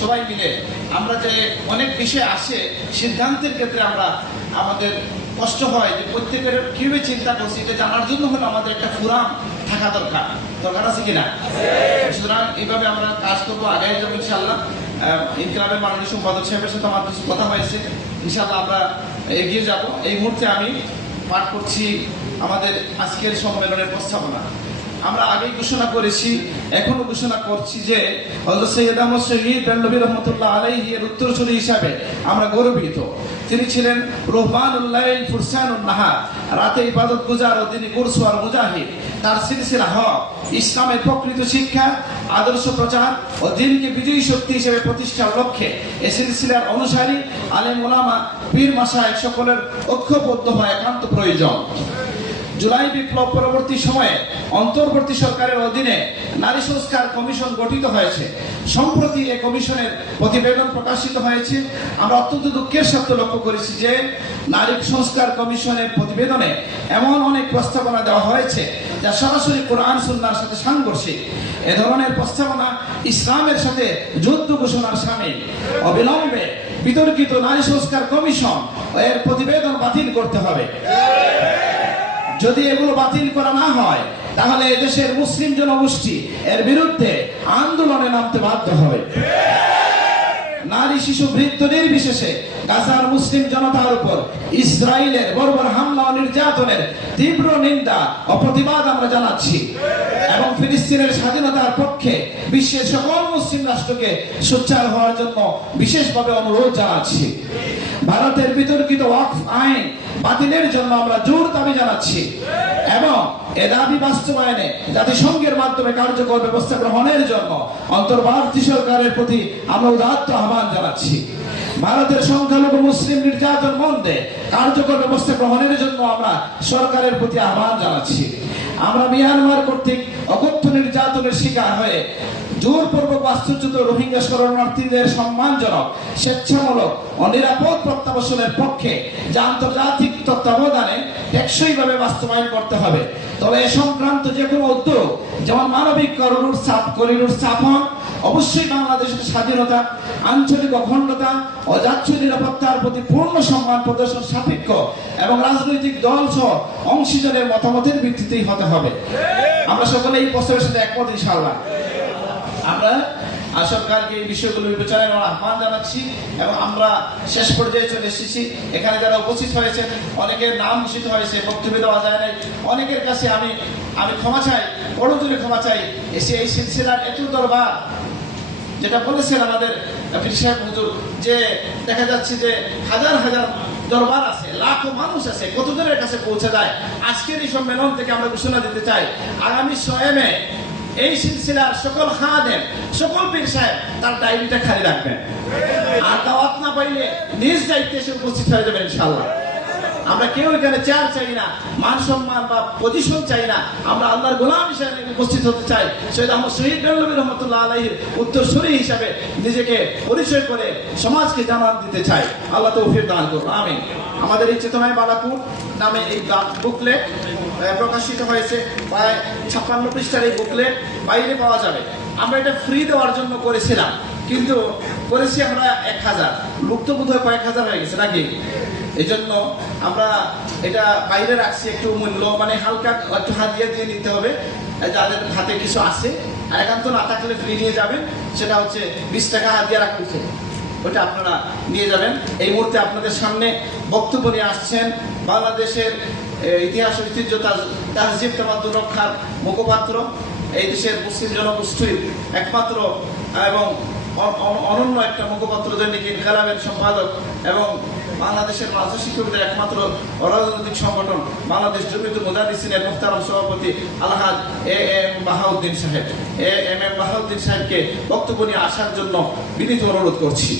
সবাই মিলে আমরা যে অনেক বিষয় আসে সিদ্ধান্তের ক্ষেত্রে আমরা আমাদের কষ্ট হয় যে প্রত্যেকের কিভাবে চিন্তা করছি এটা জানার জন্য হলো আমাদের একটা ফোরাম থাকা দরকার আছে কিনা। সুতরাং এইভাবে আমরা কাজ করবো, আগে যাবো ইনশাল্লাহ। ইনকিলাবের মাননীয় সম্পাদক সাহেবের সাথে আমার কিছু কথা হয়েছে, ইনশাল্লাহ আমরা এগিয়ে যাব। এই মুহূর্তে আমি পাঠ করছি আমাদের আজকের সম্মেলনের প্রস্তাবনা। আমরা আগেই ঘোষণা করেছি, এখনো ঘোষণা করছি যে হযরত সৈয়দ আহমদ শহীদ বেল্লভী রহমতুল্লাহ আলাইহি এর উত্তরসূরি হিসাবে আমরা গর্বিত। তিনি ছিলেন রুহবানুল লাইল ফুরসানুন নাহার, রাতে ইবাদত গুজার ও দিনে কুরসওয়ার মুজাহিদ। তার সিলসিলা হক ইসলামের প্রকৃত শিক্ষা, আদর্শ প্রচার ও দিনকে বিজয়ী শক্তি হিসেবে প্রতিষ্ঠার লক্ষ্যে এই সিলসিলার অনুসারী আলেম ওলামা পীর মাশায়েখ সকলের ঐক্যবদ্ধ হওয়া একান্ত প্রয়োজন। জুলাই বিপ্লব পরবর্তী সময়ে অন্তর্বর্তী সরকারের অধীনে নারী সংস্কার কমিশন গঠিত হয়েছে। সম্প্রতি এই কমিশনের প্রতিবেদন প্রকাশিত হয়েছে। আমরা অত্যন্ত দুঃখের সাথে লক্ষ্য করেছি যে নারী সংস্কার কমিশনের প্রতিবেদনে এমন অনেক প্রস্তাবনা দেওয়া হয়েছে যা সরাসরি কোরআন সুন্নাহর সাথে সাংঘর্ষিক। এ ধরনের প্রস্তাবনা ইসলামের সাথে যুদ্ধ ঘোষণার সামিল। অবিলম্বে বিতর্কিত নারী সংস্কার কমিশন এর প্রতিবেদন বাতিল করতে হবে। যদি এগুলো বাতিল করা না হয় তাহলে দেশের মুসলিম জনগোষ্ঠী এর বিরুদ্ধে আন্দোলনে নামতে বাধ্য হবে। নারী শিশু বৃদ্ধ নির্বিশেষে গাজার মুসলিম জনতার উপর ইসরায়েলের বর্বর হামলা ও নির্যাতনের তীব্র নিন্দা ও প্রতিবাদ আমরা জানাচ্ছি এবং ফিলিস্তিনের স্বাধীনতার পক্ষে বিশ্বের সকল মুসলিম রাষ্ট্রকে সোচ্চার হওয়ার জন্য বিশেষভাবে অনুরোধ জানাচ্ছি। ভারতের বিতর্কিত ওয়াকফ আইন বাতিলের জন্য আমরা জোর দাবি জানাচ্ছি এবং এ দাবি বাস্তবায়নে জাতিসংঘের মাধ্যমে কার্যকর ব্যবস্থা গ্রহণের জন্য অন্তর্বর্তী সরকারের প্রতি আমরা উদাত্ত আহ্বান জানাচ্ছি। ভারতের সংখ্যালঘু মুসলিম নির্যাতন বন্ধে কার্যকর ব্যবস্থা গ্রহণের জন্য আমরা সরকারের প্রতি আহ্বান জানাচ্ছি। আমরা মিয়ানমার কর্তৃক অকথ্য নির্যাতনের শিকার হয়ে জোরপূর্বক বাস্তুচ্যুত রোহিঙ্গা শরণার্থীদের সম্মানজনক, স্বেচ্ছামূলক ও নিরাপদ প্রত্যাবাসনের পক্ষে যা আন্তর্জাতিক তত্ত্বাবধানে টেকসইভাবে বাস্তবায়ন করতে হবে। তবে এ সংক্রান্ত যে কোনো উদ্যোগ, যেমন মানবিক করিডোর স্থাপন, অবশ্যই বাংলাদেশের স্বাধীনতা, আঞ্চলিক অখণ্ডতা ও জাতীয় নিরাপত্তার প্রতি পূর্ণ সম্মান প্রদর্শন সাপেক্ষ এবং রাজনৈতিক দল সহ অংশীজনের মতামতের ভিত্তিতেই হতে হবে। আমরা সকলে এই প্রস্তাবের সাথে একমত ইনশাআল্লাহ। আমরা সরকারকে এই বিষয়গুলো বিবেচনায় আহ্বান জানাচ্ছি এবং আমরা শেষ পর্যায়ে চলে এসেছি। এখানে যারা উপস্থিত হয়েছেন অনেকের নাম ঘোষিত হয়েছে, বক্তব্য দেওয়া যায় নাই। অনেকের কাছে আমি ক্ষমা চাই, বড় জোরে ক্ষমা চাই। এসে এই সিলসিলার এত দরবার যেটা বলেছেন আমাদের পীর সাহেব হুজুর, যে দেখা যাচ্ছে যে হাজার হাজার দরবার আছে, লাখো মানুষ আছে, কতজনের কাছে পৌঁছে যায়। আজকের এই সম্মেলন থেকে আমরা ঘোষণা দিতে চাই, আগামী 6 মে এই সিলসিলার সকল খাদেম, সকল পীর সাহেব তার ডায়েরিটা খালি রাখবেন। আর দাওয়াত না পাইলে নিজ দায়িত্বে এসে উপস্থিত হয়ে যাবেন ইনশাআল্লাহ। আমরা কেউ এখানে চেয়ার চাই না, মান সম্মান বা পজিশন চাই না। আমরা আল্লাহর গোলাম হিসেবে উপস্থিত হতে চাই। সৈয়দ আহমদ শহীদ বেল্লভী রহমতুল্লাহ আলাইহির উত্তরসূরি হিসাবে নিজেকে পরিচয় করে সমাজকে জানান দিতে চাই। আল্লাহ তৌফিক দান করুন, আমিন। আমাদের এই চেতনায় বালাপুর নামে এই বুকলেট প্রকাশিত হয়েছে, প্রায় 56 পৃষ্ঠার এই বুকলেট বাইরে পাওয়া যাবে। আমরা এটা ফ্রি দেওয়ার জন্য করেছিলাম, কিন্তু করেছি আমরা 1000, লোক তো বোধ হয় কয়েক হাজার হয়ে গেছে নাকি। এই জন্য আমরা এটা বাইরে রাখছি, একটু মূল্য মানে হালকা একটু হাদিয়া দিয়ে নিতে হবে যাদের হাতে কিছু আছে। আর একান্ত না থাকলে ফ্রি নিয়ে যাবেন, সেটা হচ্ছে 20 টাকা হাদিয়া রাখতে, ওটা আপনারা নিয়ে যাবেন। এই মুহূর্তে আপনাদের সামনে বক্তব্য নিয়ে আসছেন বাংলাদেশের ইতিহাস ঐতিহ্য তাহজিব তামাদ্দুন রক্ষার মুখপাত্র, এই দেশের মুসলিম জনগোষ্ঠীর একমাত্র এবং অনন্য একটা মুখপাত্র, দৈনিক ইনকিলাবের সম্পাদক এবং বাংলাদেশের মাদ্রাসা শিক্ষকদের একমাত্র অরাজনৈতিক সংগঠন বাংলাদেশ জমিয়তুল মুদারিসিনের মুহতারাম সভাপতি আলহাজ এম বাহাউদ্দিন সাহেবকে বক্তব্য নিয়ে আসার জন্য বিনীত অনুরোধ করছি।